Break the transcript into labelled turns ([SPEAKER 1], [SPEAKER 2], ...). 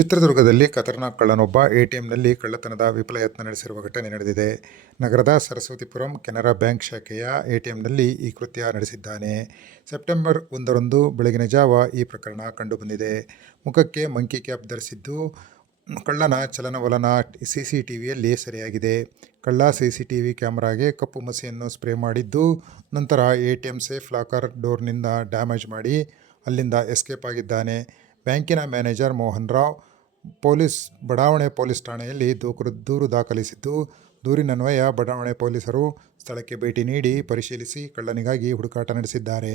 [SPEAKER 1] ಚಿತ್ರದುರ್ಗದಲ್ಲಿ ಖತರ್ನಾಕ್ ಕಳ್ಳನೊಬ್ಬ ಎಟಿಎಂನಲ್ಲಿ ಕಳ್ಳತನದ ವಿಫಲ ಯತ್ನ ನಡೆಸಿರುವ ಘಟನೆ ನಡೆದಿದೆ. ನಗರದ ಸರಸ್ವತಿಪುರಂ ಕೆನರಾ ಬ್ಯಾಂಕ್ ಶಾಖೆಯ ಎಟಿಎಂನಲ್ಲಿ ಈ ಕೃತ್ಯ ನಡೆಸಿದ್ದಾನೆ. ಸೆಪ್ಟೆಂಬರ್ ಒಂದರಂದು ಬೆಳಗಿನ ಜಾವ ಈ ಪ್ರಕರಣ ಕಂಡುಬಂದಿದೆ. ಮುಖಕ್ಕೆ ಮಂಕಿ ಕ್ಯಾಪ್ ಧರಿಸಿದ್ದು, ಕಳ್ಳನ ಚಲನವಲನ ಸಿ ಸಿ ಟಿ ವಿಯಲ್ಲಿ ಸೆರೆಯಾಗಿದೆ. ಕಳ್ಳ ಸಿ ಸಿ ಟಿ ವಿ ಕ್ಯಾಮೆರಾಗೆ ಕಪ್ಪು ಮಸಿಯನ್ನು ಸ್ಪ್ರೇ ಮಾಡಿದ್ದು, ನಂತರ A T M safe locker ಡೋರ್ನಿಂದ damage ಮಾಡಿ ಅಲ್ಲಿಂದ ಎಸ್ಕೇಪ್ ಆಗಿದ್ದಾನೆ. ಬ್ಯಾಂಕಿನ ಮ್ಯಾನೇಜರ್ ಮೋಹನ್ ರಾವ್ ಪೊಲೀಸ್, ಬಡಾವಣೆ ಪೊಲೀಸ್ ಠಾಣೆಯಲ್ಲಿ ದೂಕರು ದೂರು ದಾಖಲಿಸಿದ್ದು. ದೂರಿನನ್ವಯ ಬಡಾವಣೆ ಪೊಲೀಸರು ಸ್ಥಳಕ್ಕೆ ಭೇಟಿ ನೀಡಿ ಪರಿಶೀಲಿಸಿ ಕಳ್ಳನಿಗಾಗಿ ಹುಡುಕಾಟ ನಡೆಸಿದ್ದಾರೆ.